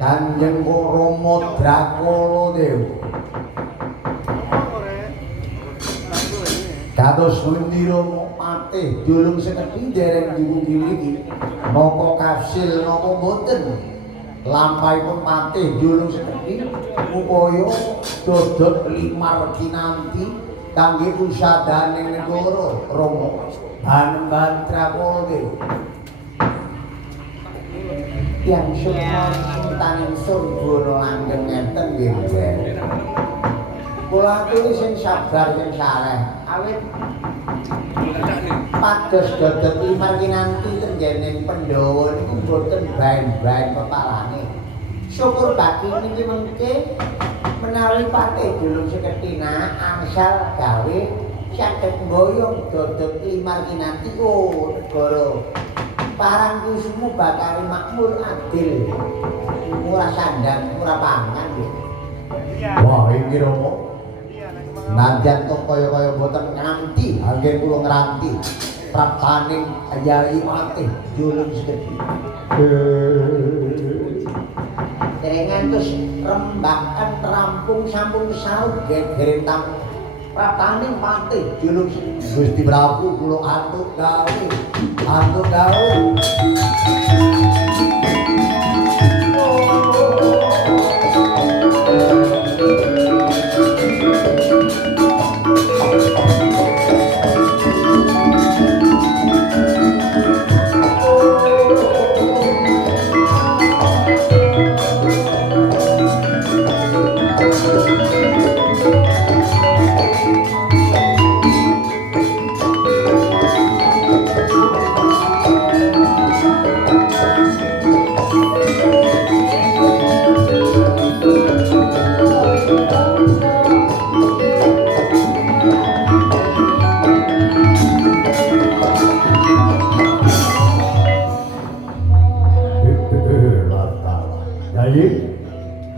Kanjeng Rama Drakala Dewa. Kados pundi Rama patih julung sekedhi dereng diwugi mriki. Napa kasil napa boten? Lampahipun patih julung sekedhi upaya dodot limar kinanti kangge usadaning negara Rama Hanuman Drakala Dewa. Yang sukma sultaning surgono langgeng ngeten nggih. Kula aturi sing sabar sing saleh. Awit pados dodot limar kinanti tenggening Pandhawa niku boten baen-baen pepalane. Syukur bagi niki mengke menawi patih julung sekedhina angsal gawe saged mboyong dodot limar kinanti negara parang kusumu bakal makmur adil murah sandang murah pangan nggih. Wah iki Rama nanjan to kaya-kaya boten nganti anggen kula ngranti prapaning Yai Patih julung sekedhi. Dengan terus rembakan rampung sampun saut gegere tam prapaning Patih julung Gusti Prabu kula antuk gawe. Antuk gawe.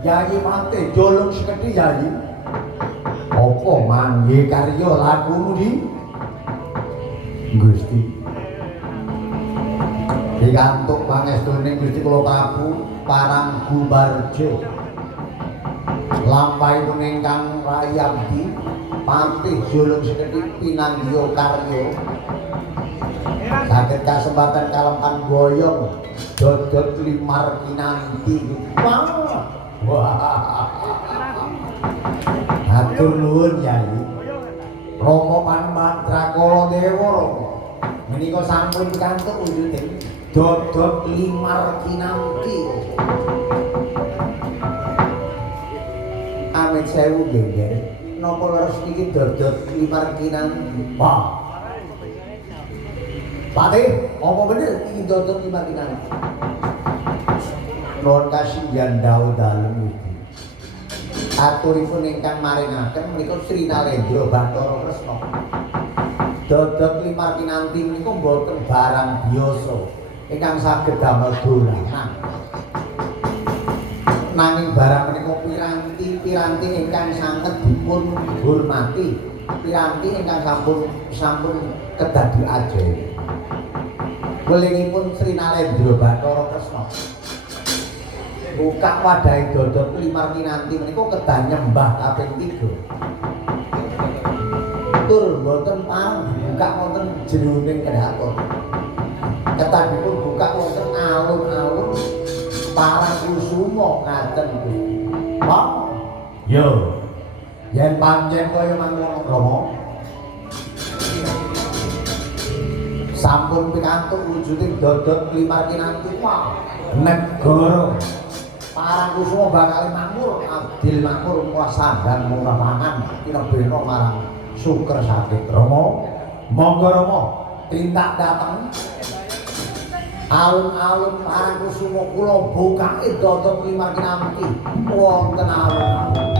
Yai Patih julung sekedhi Yai. Apa mangke karya lagu di Gusti? Digantuk pangestuning Gusti kula Prabu Parang Gubarjo. Lampahipun ingkang rayabdi Patih julung sekedhi pinanggiya karya. Saged kasempatan kalempan boyong dodot limar kinanti. Wah. Hatur nuwun Yai. Rama Panembahan Drakala Dewa Rama. Menika sampun kantuk wujuding dodot limar kinanti. Amit sewu nggih. Napa leres niki dodot limar kinanti? Wah. Patih, apa bener iki dodot limar kinanti? Nuwun kasinggihan dawuh dalem iki. Aturipun ingkang maringaken menika Sri Nalendra Bathara Kresna. Dodot limar kinanti menika mboten barang biasa ingkang saged damel dolanan. Nanging barang menika piranti ingkang sanget dipun hormati, piranti ingkang sampun kedadi ajaib. Welingipun Sri Nalendra Bathara Kresna buka wadahi dodot limar kinanti menika kedah nyembah kaping 3. Tur boten pareng buka wonten jroning kedhaton. Kedah dipun buka wonten alun-alun Parang Kusuma ngaten kuwi. Wah. Yo. Yen pancen kaya mangkono Rama. Sampun pikantuk wujuding dodot limar kinanti. Wah, negara Parang Kusuma bakal makmur, adil makmur, murah sandang, murah pangan, kira beno marang Syukur sakit Rama. Monggo Rama, tindak dateng. Alun-alun parang kusuma kula bukake dodot limarginampi wonten alun-alun.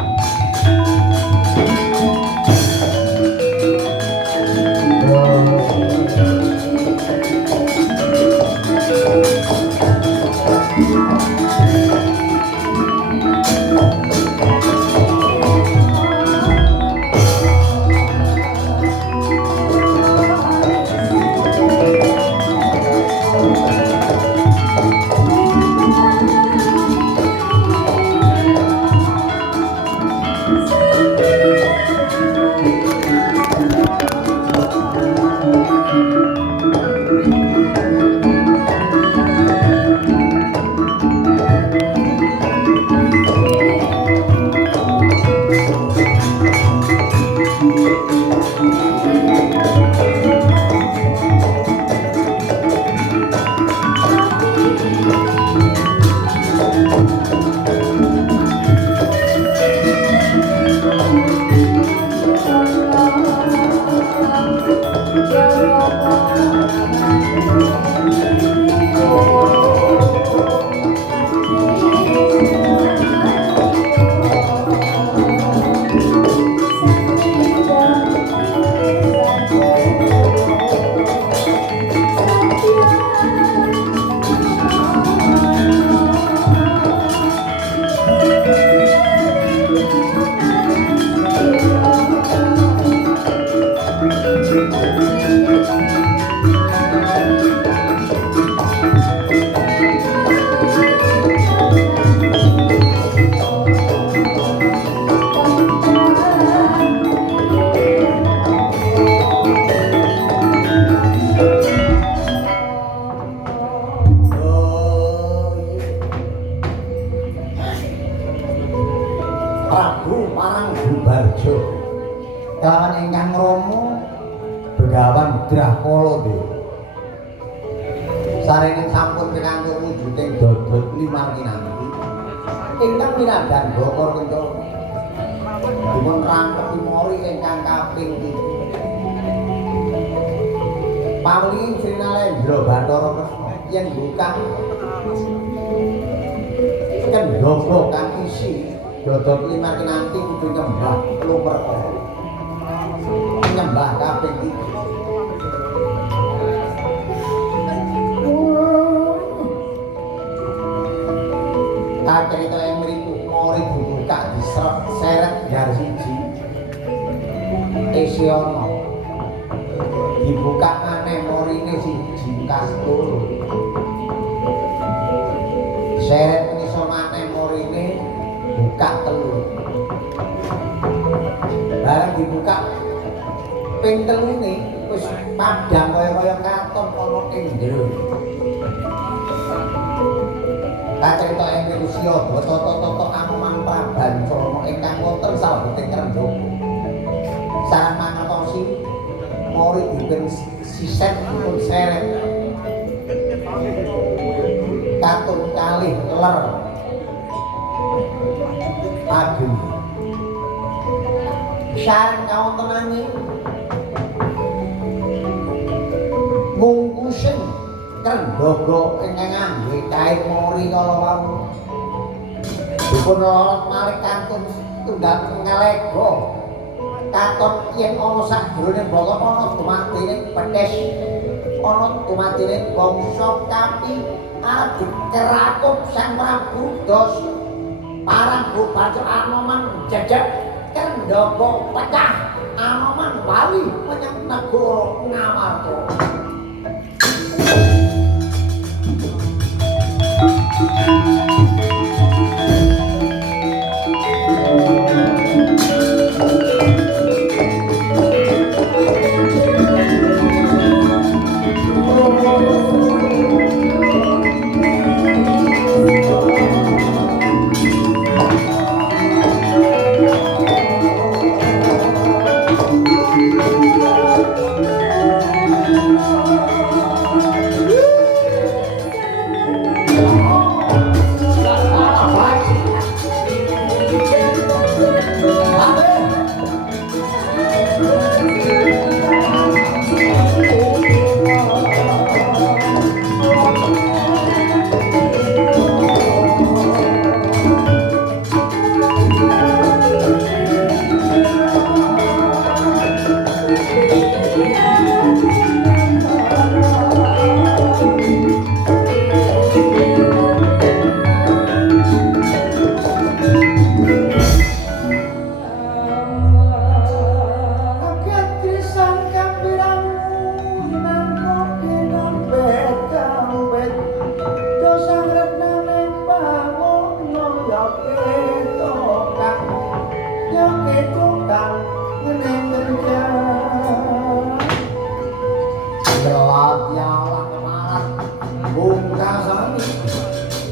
Sarene sampun pinanggung wujuding dodot limarginampi ingkang minadhan Bokor Kencana dipun rangkepi mori ingkang kaping 3 pamrih Sri Nalendra Bathara Kresna yen bukan kendhapa kang isi dodot limarginampi kudu nyembah lumerta nyembah kaping 3 cerita yang meriku mori buka diseret dari siji Esiono dibuka aneh morine siji kastur seret ngiso aneh morine buka telur barang dibuka ping telune wis padhang kaya katon ana ing jero cerita yang Rusia, toto Anoman Prabancana ingkang wonten sabeting Krendhaka. Sareng mangertosi mori dipun siset dipun seret. Katun kalih ler. Ageng. Sareng kawontenane mungkusen Krendhaka ingkang ngangge kain mori kala wau dipun lolot malih kantun tunggal ngalega katon yen ana sakjroning bokor ana dumatine pedes ana dumatine bangsa tapi arep dikerakup Sang Prabu dos parang Baca Anoman jejeg Krendhaka pecah Anoman bali menyang negara Ngamarta.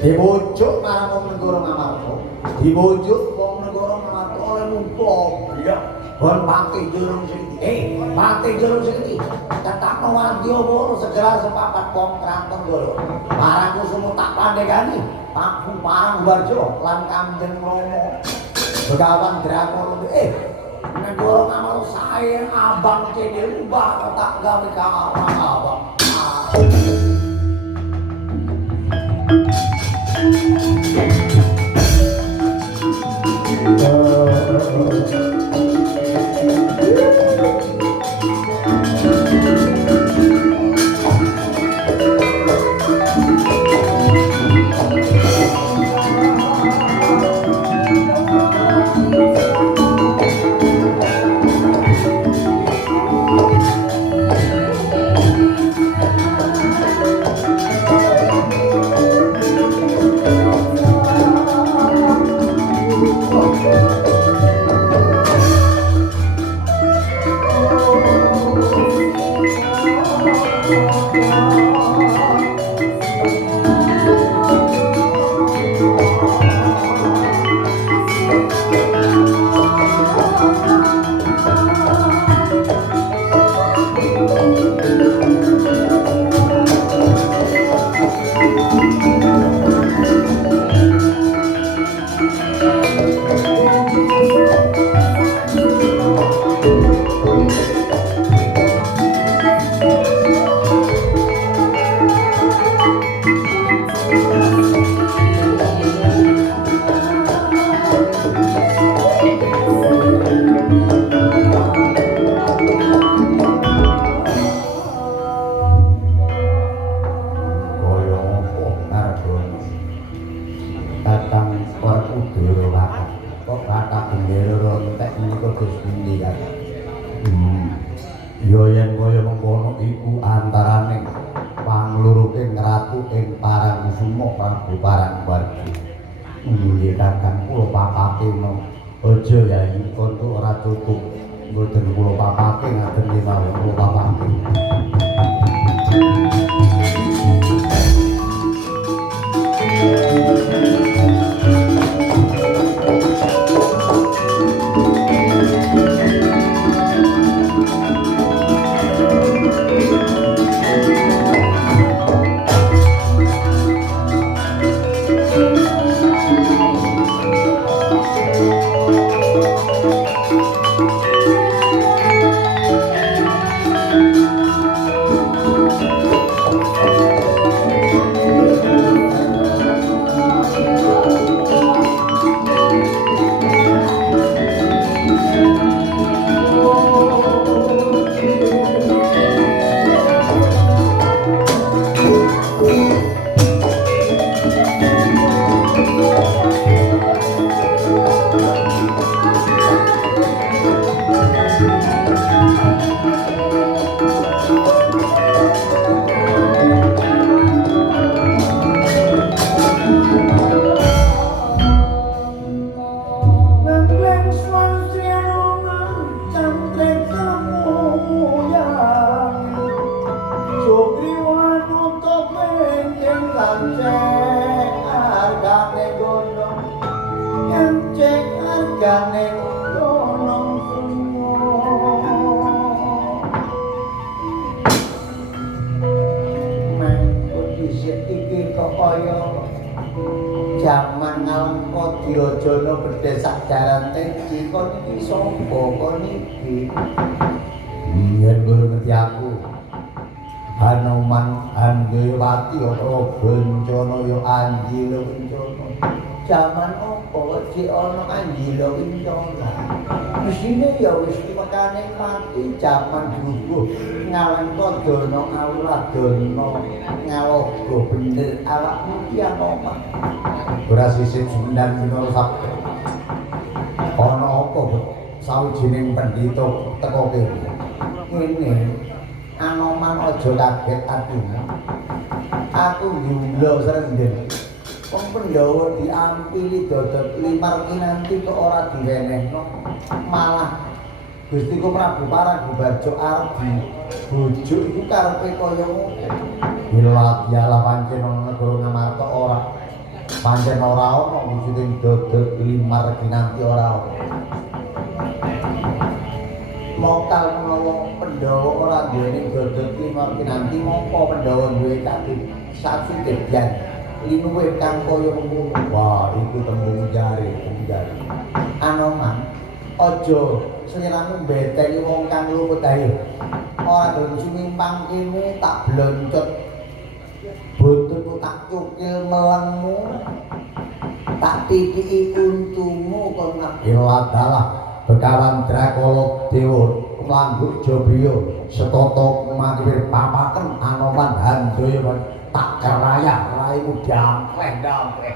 dibujuk marang wong negara Ngamarta, dibujuk wong negara Ngamarta oleh mumplok. Bon pati jurung sing pati jurung sing tetakno Wadyabara segera sepapat wong kraton Goro. Marangku semua tak pandegani, Pak Parang Barjo lan Kanjeng Rama. Begawan Drakara negara Ngamarta sae abang cedel ubah tak gawe karang abang. Jaman ngalengka dirajana berdesak jaran tenci kon iki sapa kon iki yen kowe ngerti aku Hanuman Anggewati ora bencana ya Anjila Kencana jaman apa cek ana Anjila Kencana mesine ya wis mekane mati jaman dulu ngalengka dana awrat dana ngaloga bener awakmu ki ana ora sisih sundang dina Sabtu. Ana apa sawijining pendhita teko kene. Ngene, Anoman aja kaget atimu. Aku nyulo srendeng. Wong Pandhawa diampili dodot limar kinanti kok ora diwenehno. Malah Gustiku Prabu Paranggobarjo arep dibujuk iku karepe kaya ngono. Bila dialah pancen ana negara Ngamarta ora pancen ora ana wujuding dodot limar kinanti ora ana. Lokal menawa Pandhawa ora duweni dodot limar kinanti mongko Pandhawa duwe kaki satu kedyan linuwe kang kaya mengkono. Wah, iku tembung jare. Anoman aja sliramu mbeteki wong kang lumut ayo. Ora gelem sumimpang kene tak bloncot. Botolku tak cukil melengmu. Tak titiki untumu kon nak adalah Begawan Drakala Dewa Langguk Jabriya setata makir papaken Anoman Handaya tak keraya raimu dampleh-dampleh.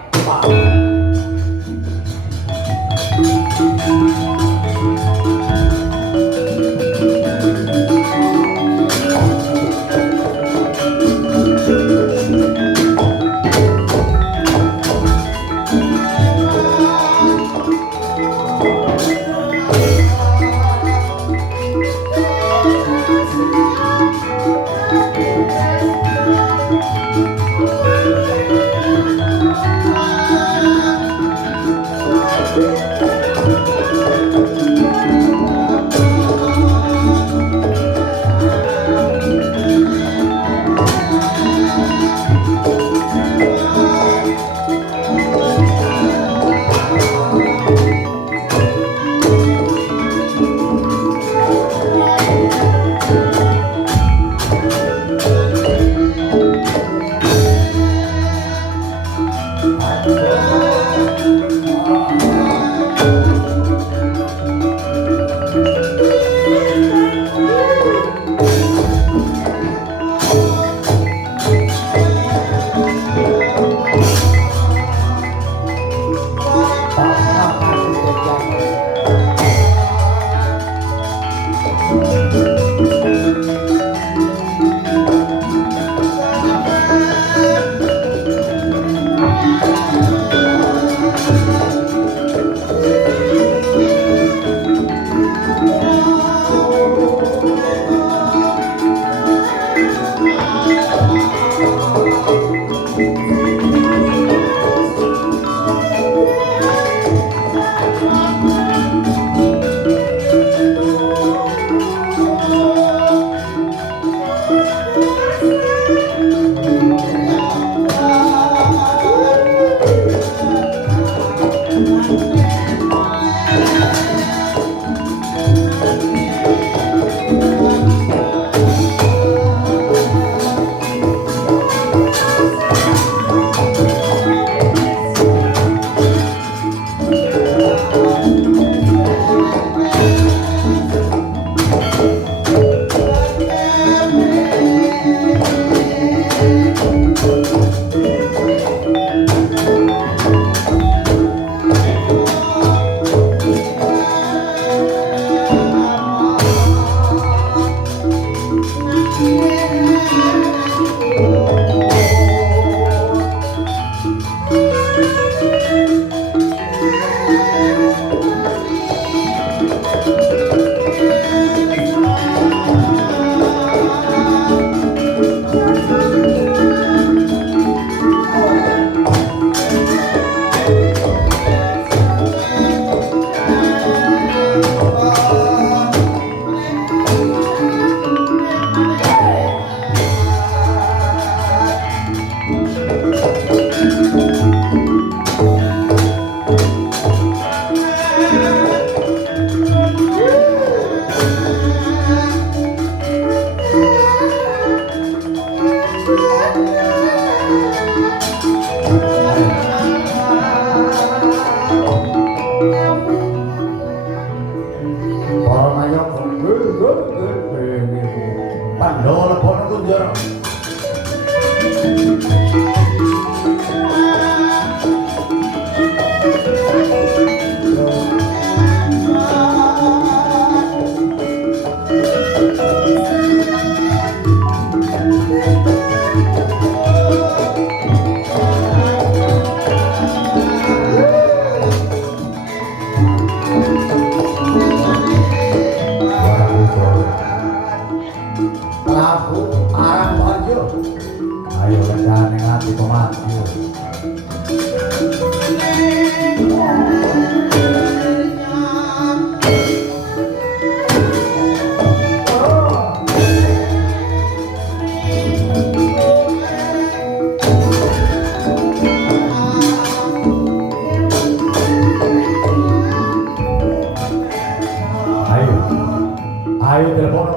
Ayo kendane ngati pematyu.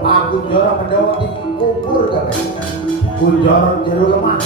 aku Kunjara Pandhawa dikubur kabeh. Kunjara jero lemah.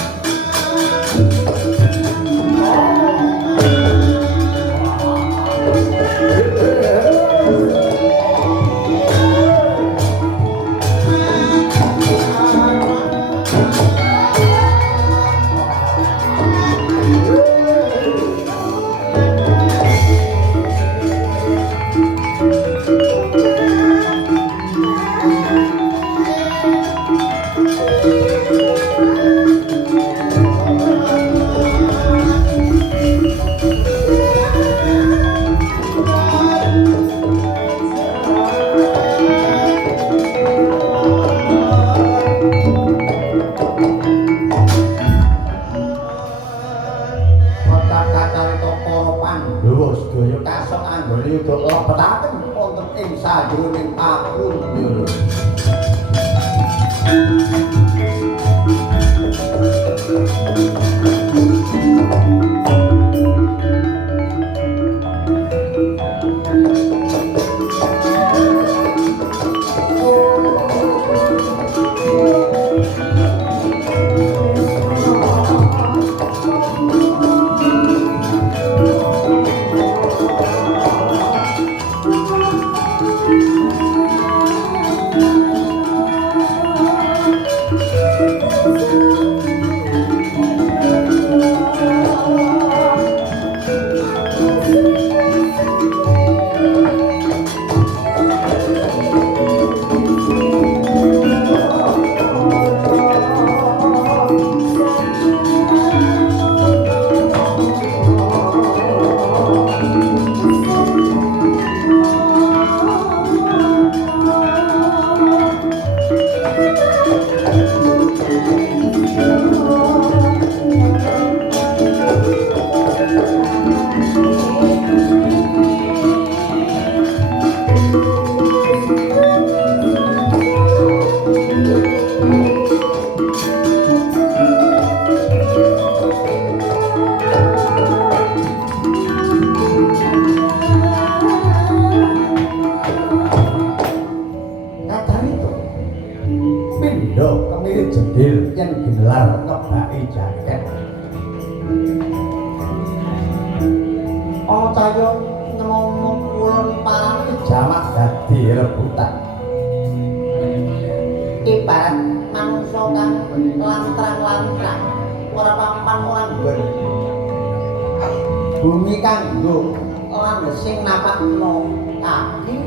Bumi kanggo landhesing napakno kaki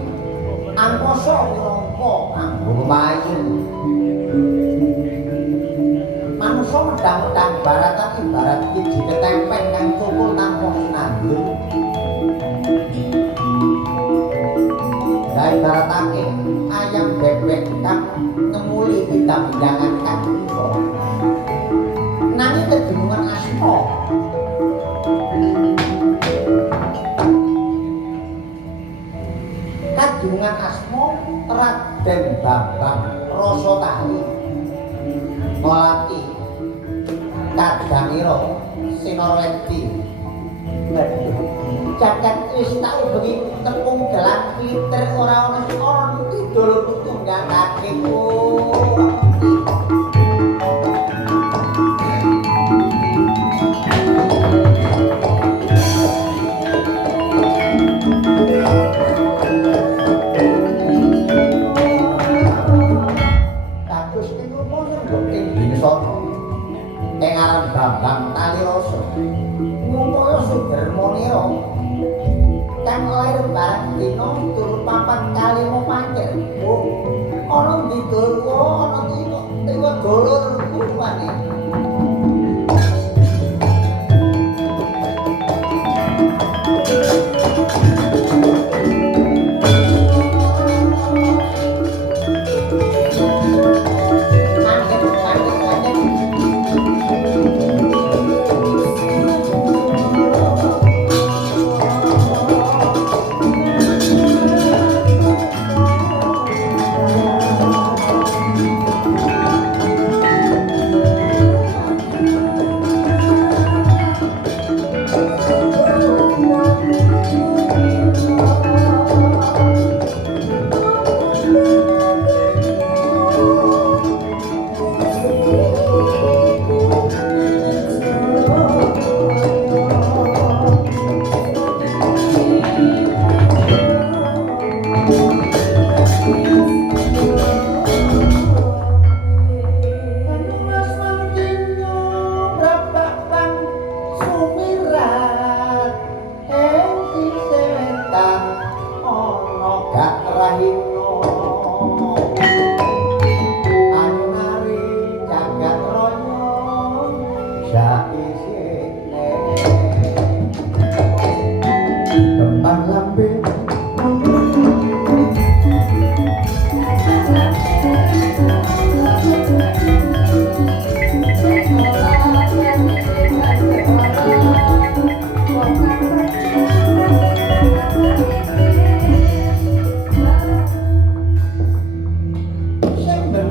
angkasa minangka kanggo payung. Manungsa medhang-medhang baratan ibarat wiji ketempeng kang thukul tanpa sinandung. Lah ibaratake ayam bebek kang ngemuli bidang-bidangan kang nanging kedunungan asma. Kadungan asma Raden Bambang Rasatali Melati Kadangiro Sinorwedi jagat wis tak ubengi tepung gelang liter ora ana kidul tunggang kaki Bambang Taliroso ngumpulnya Sudermoniro kan lahir barang dino turun papat kali mau panggil orang di dulu orang di dolur kuruan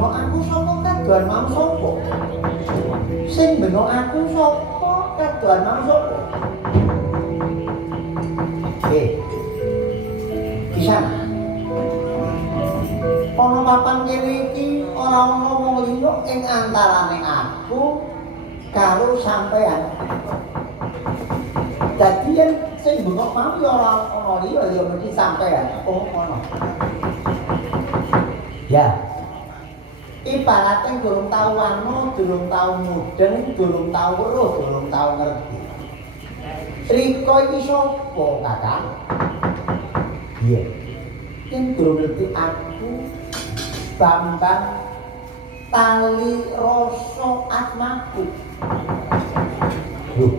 bengok aku sapa kadoan mau sapa? Sing bengok aku sapa kadoan mau sapa? Bisa. Ana papan kene iki ora ana wong liya ing antarane aku karo sampean. Dadi yen sing bengok mau ya ora ana liya ya mesti sampean. Oh ngono. Ya. Ibaratnya durung tau wano, durung tau mudeng, durung tau weruh, durung tau ngerti. Riko iki sapa, Kakak? Iya. Yen durung ngerti aku Bambang tali rasa atmaku. Loh.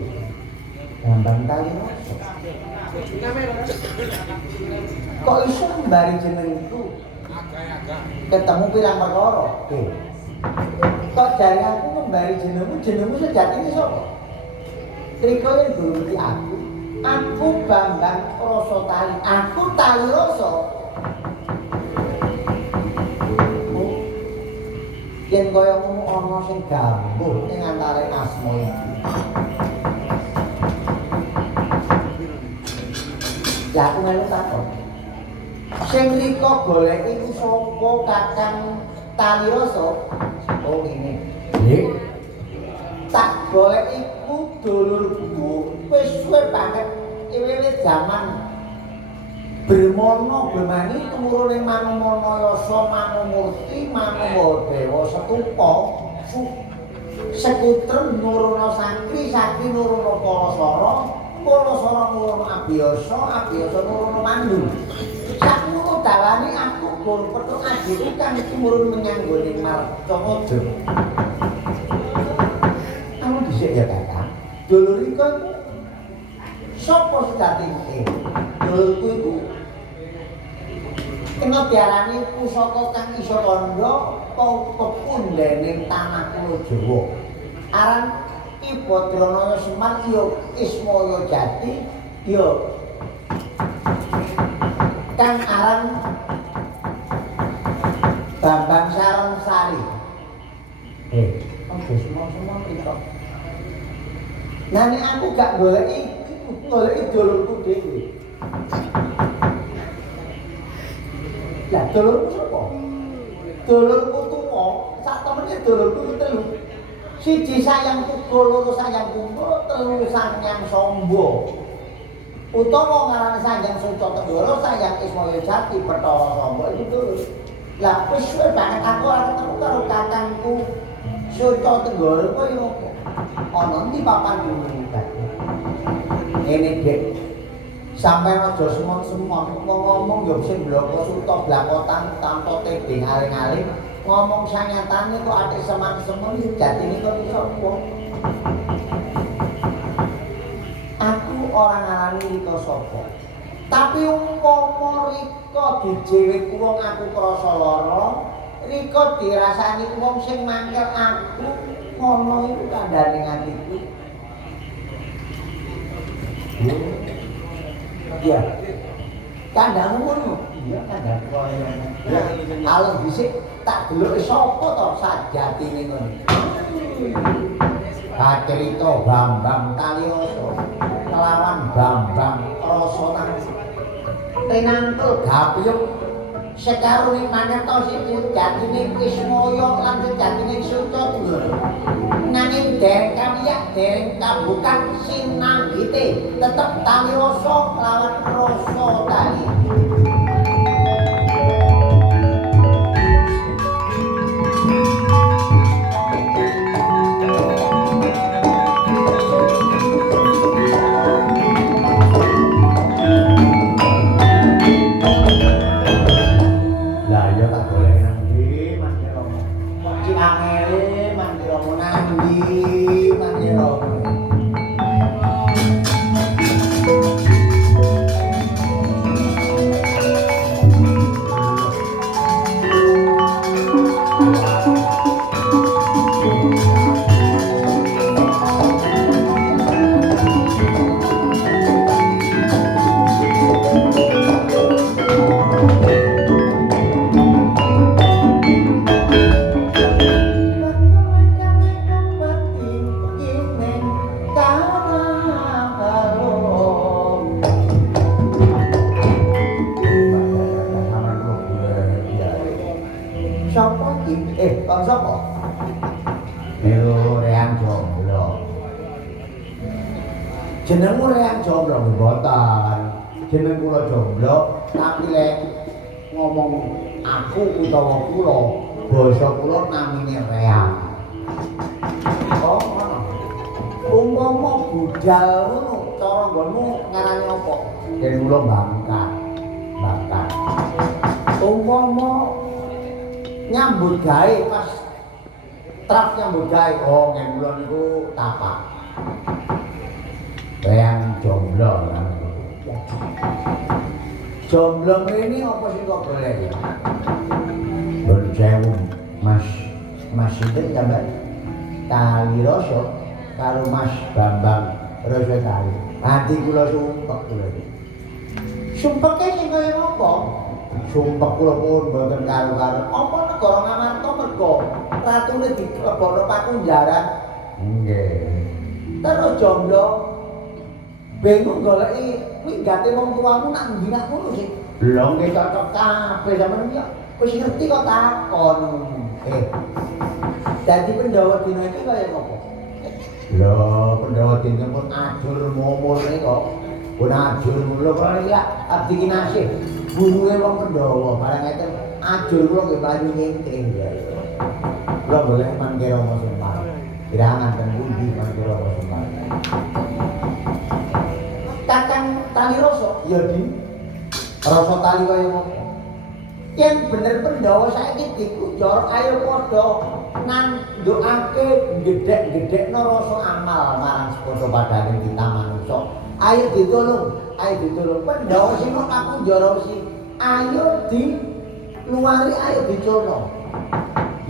Bambang tali rasa. Kok iso mbari jenengku? Ketemu pirang perkara. Kok jare aku ngembari jenengmu sejatine sapa? Triko yen durung ngerti aku. Aku Bambang rasa tali. Aku tali rasa. Yen kaya ngono ana sing gambuh ning antare asma iki. Lah aku melu takon. Sing rika golek iku sapa Kakang Tali Rasa? Oh ngene. Nggih. Tak golek iku dulurku wis suwe banget wiwit jaman Brahmana Brahmani tumurune Manumana Yasa Manumurti Manumadewa Setupa Sekutrem nurono Sakri Sakri nurono Palasara Palasara nurono Abiyasa Abiyasa nurono Mandu sakmono dawane aku gur petuk adhiku kang tumurun menyang nggone Marcamada. Anu dhisik ya Kakak. Dulur iku sapa sejatine? Dulurku iku kena diarani pusaka kang isa kandha pepundhening tanah Pulo Jawa. Aran Ki Badranaya Semar ya Ismaya Jati ya kang aran Bambang Saronsari. Oke semua iki. Nah nek aku gak goleki dulurku dhewe. Lah dulurku sapa? Dulurku tuwa, sak temene dulurku telu. Siji sayang pukul, loro sayang kumpul, telu sayang sombo. Utawa ngarane sayang Suca Tenggara, sayang Ismaya Jati, Bathara Sombo iki dulur. Lah wis suwe banget aku ora ketemu karo kakangku Suca Tenggara kok yo ana ndi papan dulur iki. Ngene Dek. Sampai aja semon-semon ngomong yo sing bloko suta blakotan tanpa tebing aling-aling ngomong sanyatane kok ate seman-semon iki jatine kok sapa. Aku ora ngarani Rika sapa. Tapi umpama Rika dijewek wong aku krasa lara, Rika dirasani wong sing mangkel aku ngono iku kandhane atiku. Iya. Kandhangmu ngono. Iya, kandhangku kaya. Ya, alem dhisik tak delok sapa to sajatine ngono. Kacerita Bambang Tali Rasa kelawan Bambang Rasa tinangkel gapyuk sekarone maneta sejatine Ismaya lan sejatine Suca Tenggara. Nanging dereng kamiyak dereng kabukan sinanggite tetep Tali Rasa lawan Rasa Tali. kon sapa? Niku reang jomblo. Jeneng reang jomblo mboten. Jeneng kula jomblo, tapi lek ngomong aku utawa kula, basa kula namine reang. Oh, ngono. Umpama budal ngono, cara nggonmu ngarani apa? Yen kula bangkat. Bangkat. Umpama nyambut gawe pas trap nyambut gawe, oh ngen kula niku tapak. Reang jomblo kan. Jomblo ini apa sih kok boleh ya? Berjauh Mas itu sampai tali rosok kalau Mas Bambang rosok tali hati kula sumpek kula sumpeknya sih kaya apa? Sumpek kula pun boten karo-karo apa negara ngamarta mergo ratune dilebono pakunjaran nggih terus jomblo bingung goleki minggate wong tuamu nak ndi nak ngono sih lho nggih cocok kabeh sampeyan ya wis ngerti kok takon dadi Pandhawa dina iki kaya ngopo lho Pandhawa dina pun ajur momol kok pun ajur lho kok ya abdi kinasih buruhe wong Pandhawa barang ngeten ajur kula nggih paling nyenting ya kula golek mangke Rama Semar kirangan ten pundi mangke Rama Semar Kakang tali rasa, ya di rasa tali kaya ngopo. Yang bener Pandhawa saiki dikunjor ayo padha nandukake gedhek-gedhekno rasa amal marang sedasa padane kita manungsa. Ayo ditulung Pandhawa sing kok kakunjor sih. Ayo diluari, ayo dicono.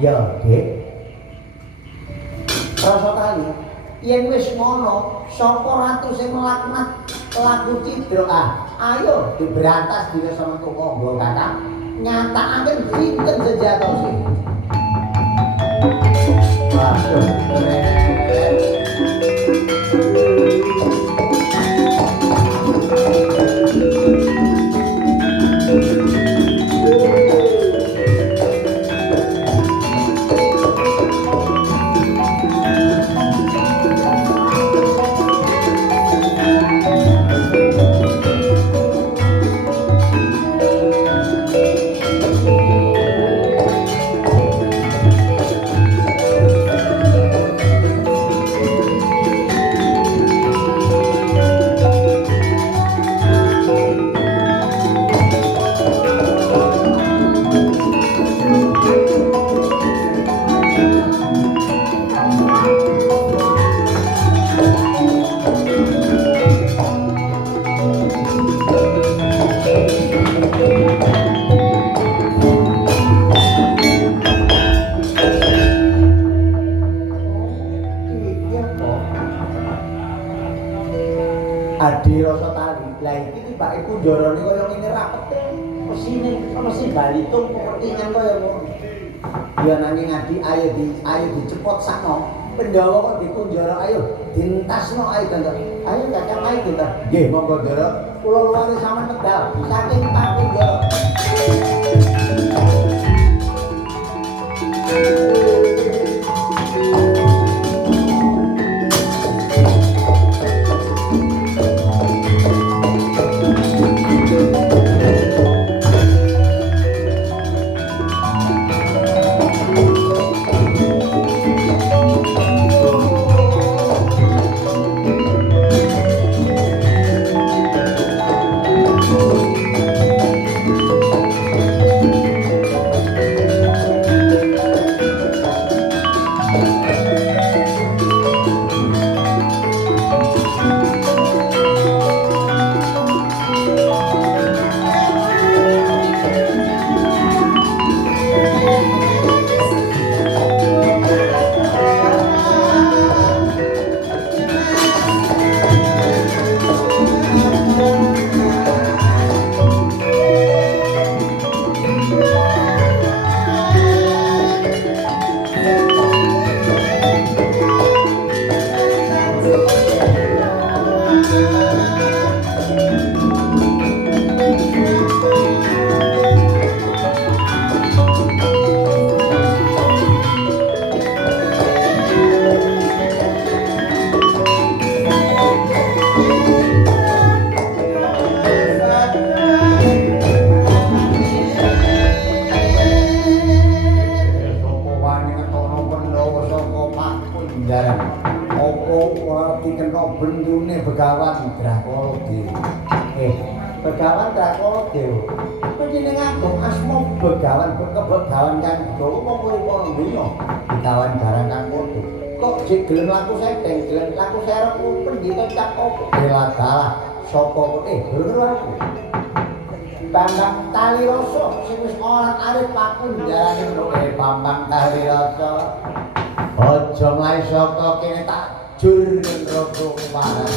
Ya, Dik. Rasa tali yen wis ngono, sapa ratu sing laknat laku cidra ayo diberantas dina sama tukangga kata nyatakaken pinten sejatose waduh Adi rasa tali, lah iki tibake kunjarane kaya ngene rapete. Mesin balitung kepentingan kaya ngono. Ya nanging Adi ayo dicepot sakno. Pandhawa kok dikunjara ayo dintasno ayo Gandha. Ayo Kakang ayo Gandha. Nggih monggo Ndara. Kula luwari sampean medal saking pakunjara. Jarang. Opo ora dikena bendune Begawan Drakala Dewa. Begawan Drakala Dewa. Panjenengan asma Begawan Begawan kan Dewa apa urip dunya. Begawan barang kang padha. Kok jek gelem laku seteng, gelem laku serep pendhita cak opo bela dalah sapa lho aku. Bambang Kalirasa sing wis ora arep pakun jalane Bambang Kalirasa. Aja mlayu saka kene tak jur neraka kuwaran.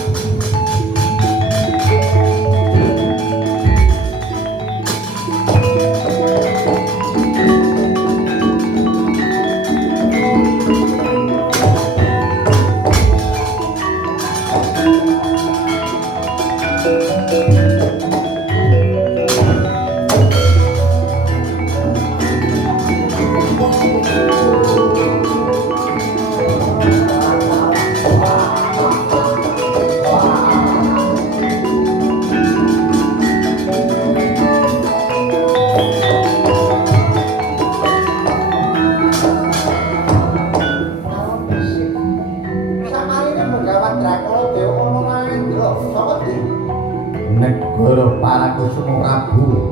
Negara Parakusuma Prabu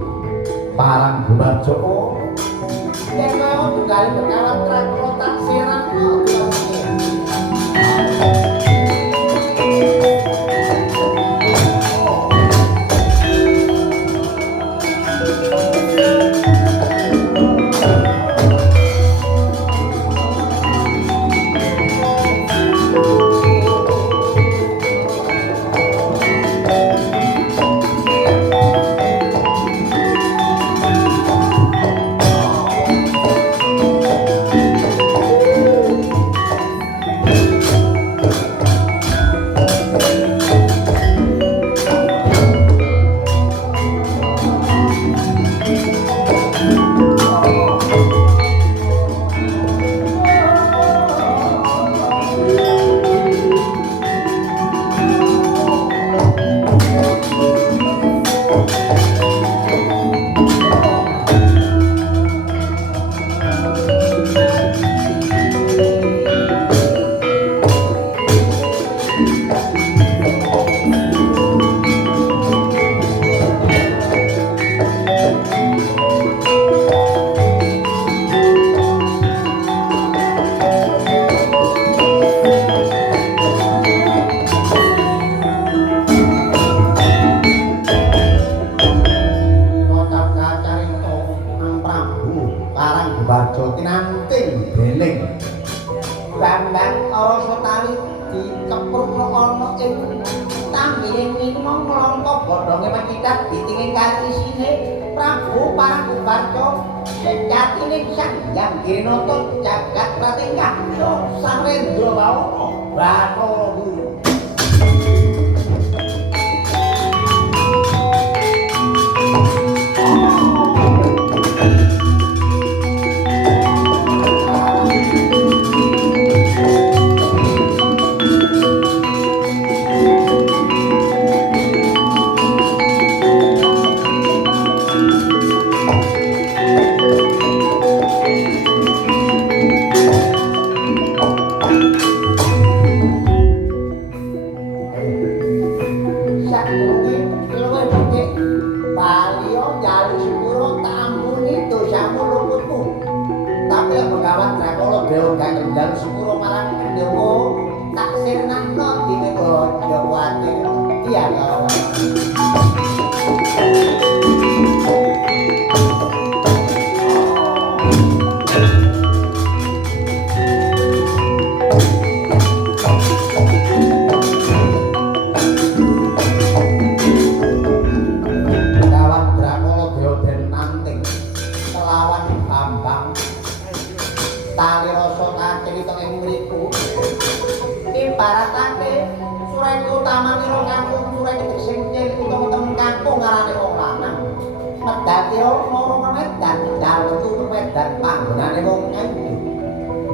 Parang Bajoko yen kaya tunggal Begawan Drakala taksiran kok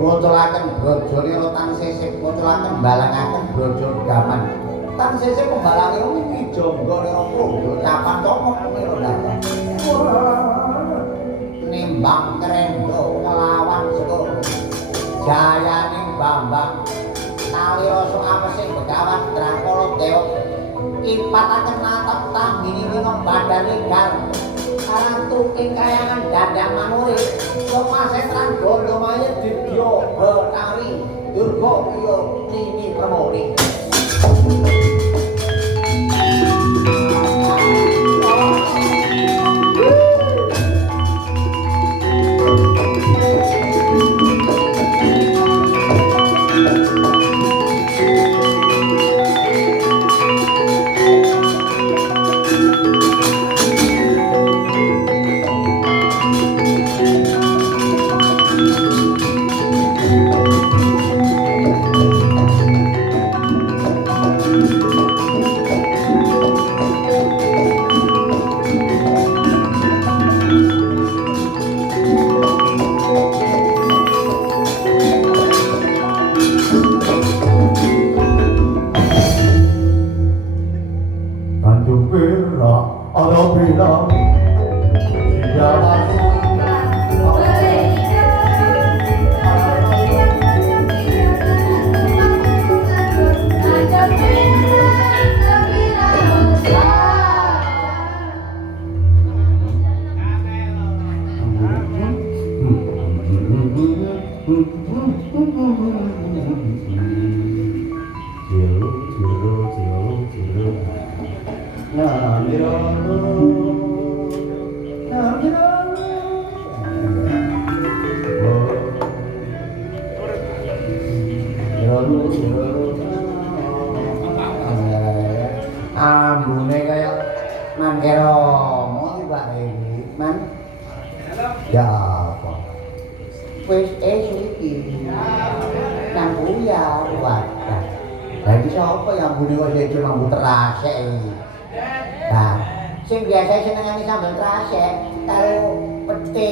ngocolaken brojone rotan sisik ngocolaken balangaken brojo gaman tan sisik pembalange iki jangga nira podo capan toko nira dalan nimbang krendo nglawan segoro jayaning Bambang kali rasa amesing begawan Drangkala Dewa impataken natap tambini wina badane gal karantu ing kayangan Dandang Manuri Somasetran Gondomaya Dibya Betari Durga Priya Nini Permoni ambune kaya mangkero mo Pak iki man ya apa wis iki nang buya wadah lha iki sapa yang ambune kok iki mambu terasek iki nah sing biasa senengane sambel terasek karo pete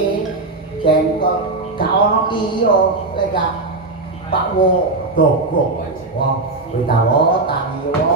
jengkol gak ono iya lek gak Pak wo dogok wah witawa tangiwa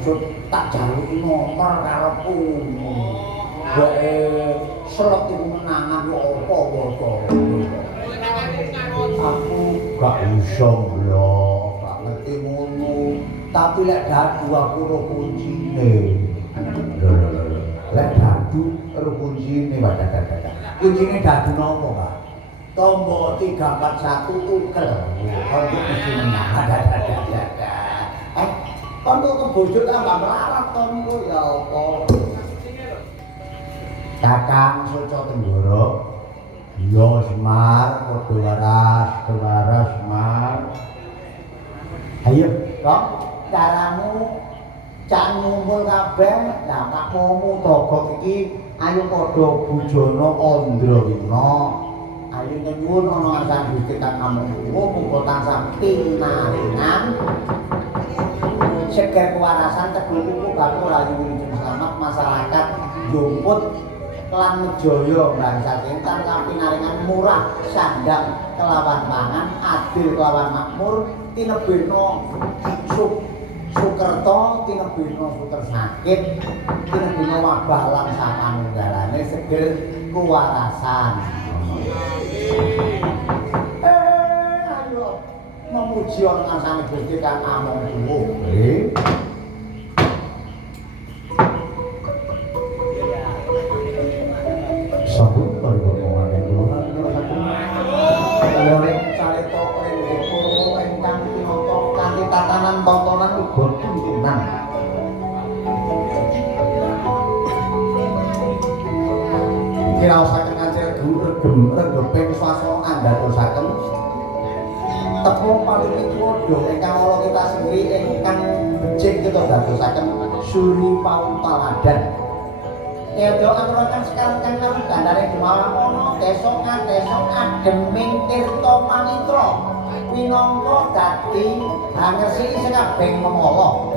kowe tak jaluki nomor karepku. Wae slot iku menangan yo apa basa. Aku gak iso blok, gak ngerti ngono. Tapi lek dadu aku ro kuncine. Lek dadu ro kuncine wadah. Kuncine dadu nopo, Pak? Tombol 341 tukel. Aku mesti menang. Kono kebojot tambah melarat kono ya apa. Kakang Soco Tenggoro. Iya Semar, padha waras Semar. Ayo, kok caramu cak ngumpul kabeh, lah kakmu togok iki ayo padha bujana Andrawina. Ayo nyuwun ana asal Gusti Kang Amengku muga tansah pinaringan seger kewarasan teguh kuku baku rayu wilujeng selamat masyarakat jumput lan Jaya bangsat entan kapinaringan murah sandang kelawan mangan adil kelawan makmur tinebena Sukerto tinebena suker sakit tinebena wabah lan sapanunggalane segel kuwarasan ayo memuji ana ngarsane Gusti kang amung duwuh sabun karo ngomongane kula lare carita ing purwo ingkang tinata kanthi tatanan tontonan uga tuntunan kiraosaken ngajeng regeping swasana andhatosaken tepung palimitwodo ingkang kala kita sendiri ingkang becik kita dadosaken suri pautaladan Edo aturaken sekarang kang kami bandare Demawamono desa ademing tirta pamitra minangka dadi hangesi sekabeh memala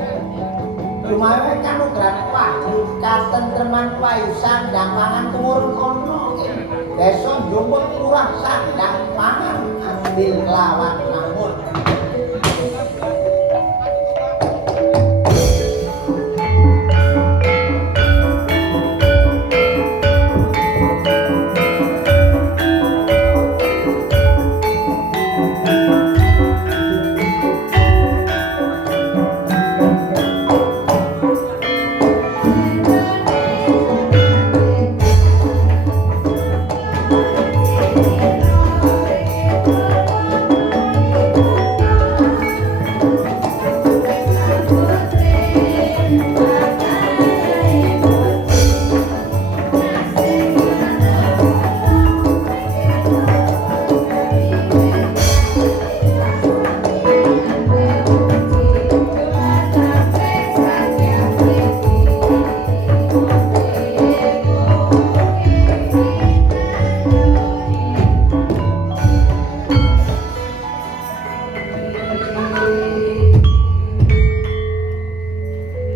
Dumawe kanugrahan wahyu katentreman payusan dan pangan tumurun ana desa njumput murah sandang pangan adil lawan